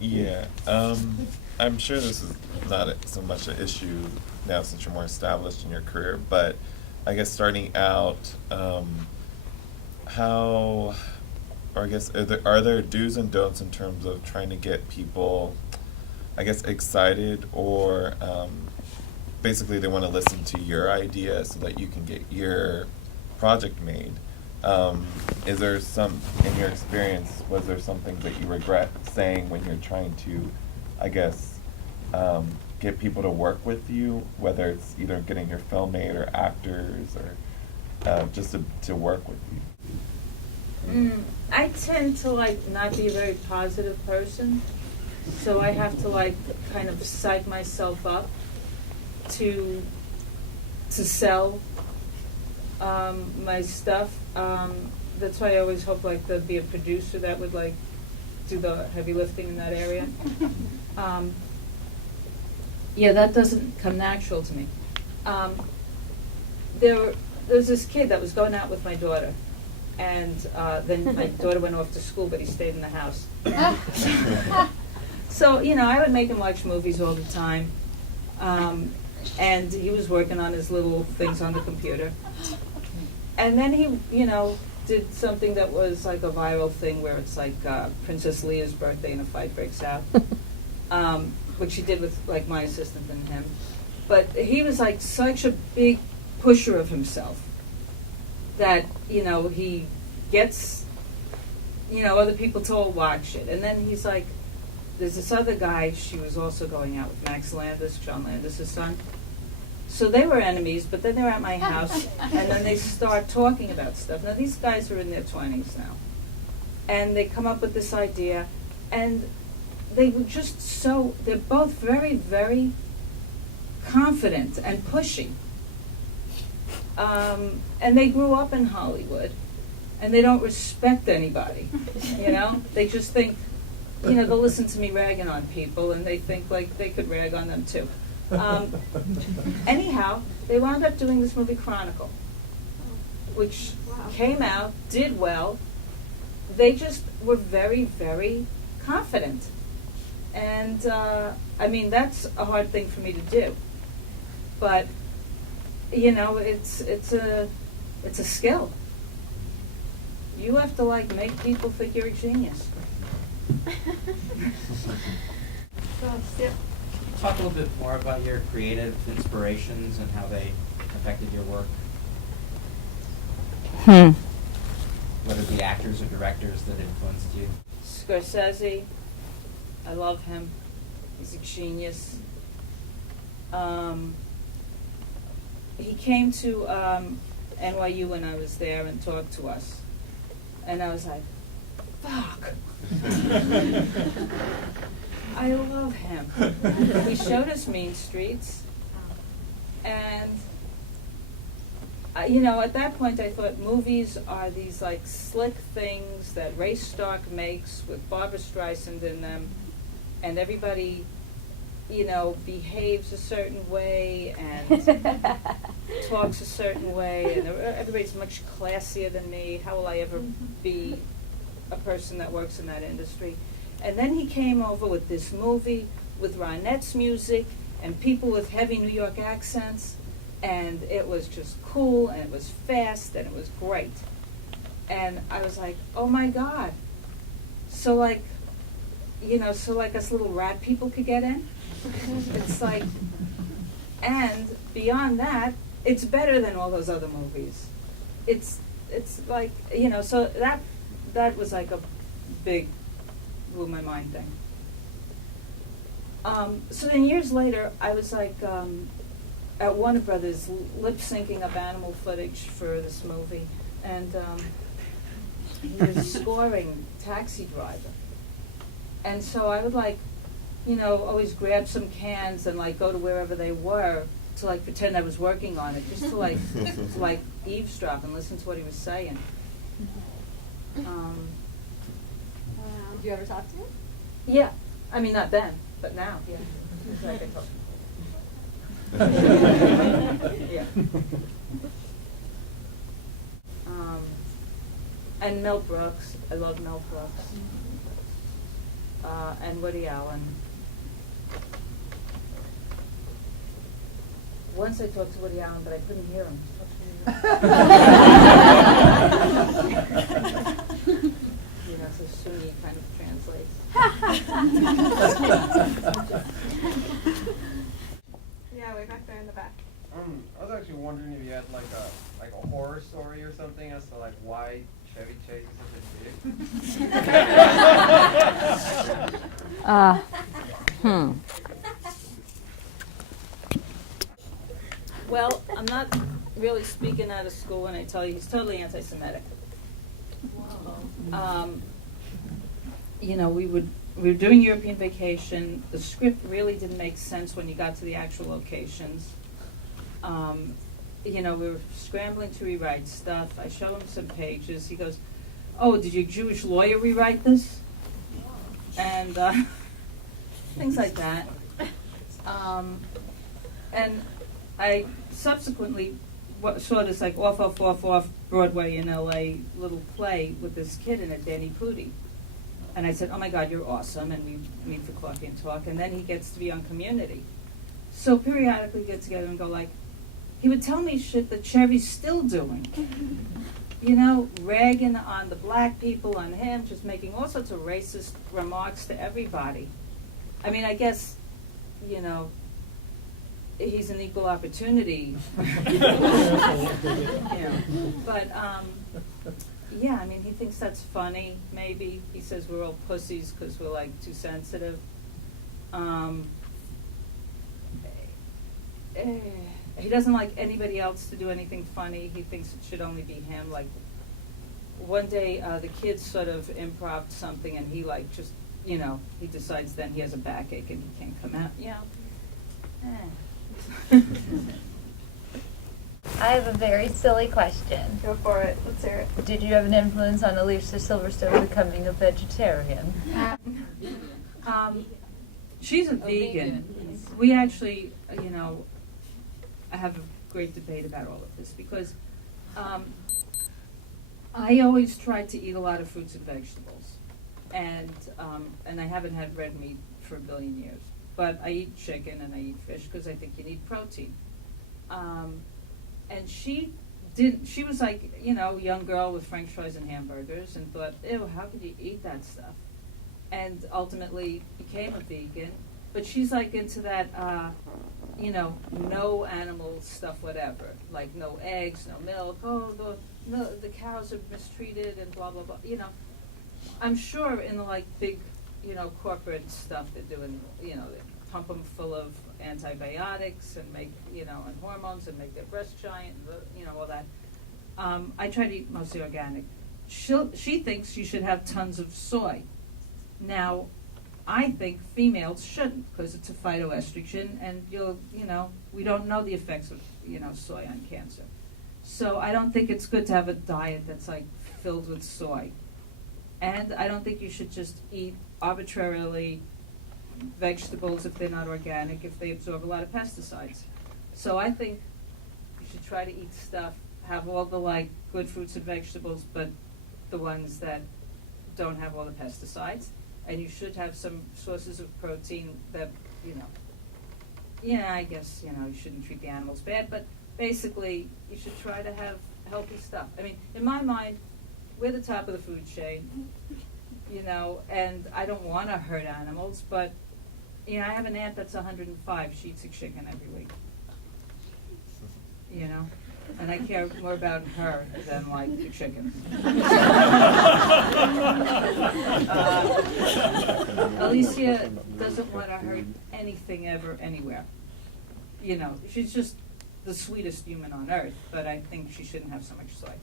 Yeah, I'm sure this is not so much an issue now since you're more established in your career, but I guess starting out, how, or I guess, are there do's and don'ts in terms of trying to get people, I guess, excited or basically they want to listen to your idea so that you can get your project made? Is there in your experience, was there something that you regret saying when you're trying to, I guess, get people to work with you, whether it's either getting your film made or actors or just to work with you? I tend to not be a very positive person, so I have to kind of psych myself up to sell my stuff. That's why I always hope there'd be a producer that would do the heavy lifting in that area. Yeah, that doesn't come natural to me. There was this kid that was going out with my daughter, and then my daughter went off to school, but he stayed in the house. So, I would make him watch movies all the time. And he was working on his little things on the computer. And then he, did something that was like a viral thing where it's Princess Leia's birthday and a fight breaks out, which he did with my assistant and him. But he was such a big pusher of himself that, he gets, other people to watch it. And then he's there's this other guy, she was also going out with Max Landis, John Landis' son. So they were enemies, but then they're at my house, and then they start talking about stuff. Now, these guys are in their 20s now. And they come up with this idea, and they were just they're both very, very confident and pushy. And they grew up in Hollywood, and they don't respect anybody, They just think, they'll listen to me ragging on people, and they think they could rag on them too. Anyhow, they wound up doing this movie Chronicle, which came out, did well. They just were very, very confident. And, that's a hard thing for me to do. But, it's a skill. You have to, make people think you're a genius. Talk a little bit more about your creative inspirations and how they affected your work. Whether it be actors or directors that influenced you. Scorsese, I love him. He's a genius. He came to NYU when I was there and talked to us. And I was like, fuck. I love him. He showed us Mean Streets, and at that point I thought movies are these slick things that Ray Stark makes with Barbra Streisand in them, and everybody behaves a certain way and talks a certain way, and everybody's much classier than me. How will I ever be a person that works in that industry? And then he came over with this movie with Ronette's music and people with heavy New York accents, and it was just cool, and it was fast, and it was great. And I was like, oh my God. So us little rat people could get in? It's and beyond that, it's better than all those other movies. It's so that was a big blew my mind thing. So then years later, I was at Warner Brothers lip syncing up animal footage for this movie, and he was scoring Taxi Driver. And so I would always grab some cans and go to wherever they were to pretend I was working on it, just to eavesdrop and listen to what he was saying. Did you ever talk to him? Yeah, not then, but now, yeah. I can talk. Yeah. And Mel Brooks, I love Mel Brooks. and Woody Allen. Once I talked to Woody Allen, but I couldn't hear him. You know, so Sunni kind of translates. Yeah, way back there in the back. I was actually wondering if you had like a horror story or something as to like why Chevy Chase is such a dick. Well, I'm not really speaking out of school when I tell you he's totally anti-Semitic. You know, we were doing European vacation. The script really didn't make sense when you got to the actual locations. You know, we were scrambling to rewrite stuff. I show him some pages. He goes, "Oh, did your Jewish lawyer rewrite this?" And things like that. And I subsequently saw this like off Broadway in LA little play with this kid in it, Danny Pudi. And I said, "Oh my God, you're awesome," and we meet for coffee and talk. And then he gets to be on Community. So periodically we get together and go like, he would tell me shit that Chevy's still doing. You know, ragging on the black people, on him, just making all sorts of racist remarks to everybody. I mean, I guess, you know, he's an equal opportunity. You know. But, yeah, I mean, he thinks that's funny, maybe. He says we're all pussies because we're, like, too sensitive. He doesn't like anybody else to do anything funny. He thinks it should only be him. Like, one day, the kids sort of improv something, and he, like, just, you know, he decides then he has a backache and he can't come out. Yeah. I have a very silly question. Go for it. Let's hear it. Did you have an influence on Alicia Silverstone becoming a vegetarian? She's a vegan. We actually, you know, I have a great debate about all of this because I always tried to eat a lot of fruits and vegetables, and I haven't had red meat for a billion years. But I eat chicken and I eat fish because I think you need protein. And she was like, you know, young girl with French fries and hamburgers and thought, ew, how could you eat that stuff? And ultimately became a vegan. But she's like into that, you know, no animal stuff, whatever. Like no eggs, no milk, the cows are mistreated and blah, blah, blah. You know, I'm sure in the like big, you know, corporate stuff they're doing, you know, they pump them full of antibiotics and make, you know, and hormones and make their breasts giant, and, you know, all that. I try to eat mostly organic. She thinks you should have tons of soy. Now, I think females shouldn't because it's a phytoestrogen, and you know, we don't know the effects of, you know, soy on cancer. So I don't think it's good to have a diet that's like filled with soy. And I don't think you should just eat arbitrarily vegetables if they're not organic, if they absorb a lot of pesticides. So I think you should try to eat stuff, have all the like good fruits and vegetables, but the ones that don't have all the pesticides. And you should have some sources of protein that, you know, yeah, I guess, you know, you shouldn't treat the animals bad, but basically you should try to have healthy stuff. I mean, in my mind, we're the top of the food chain, you know, and I don't want to hurt animals, but, you know, I have an aunt that's 105. She eats a chicken every week, you know, and I care more about her than, like, the chicken. Alicia doesn't want to hurt anything ever, anywhere. You know, she's just the sweetest human on earth, but I think she shouldn't have so much soy.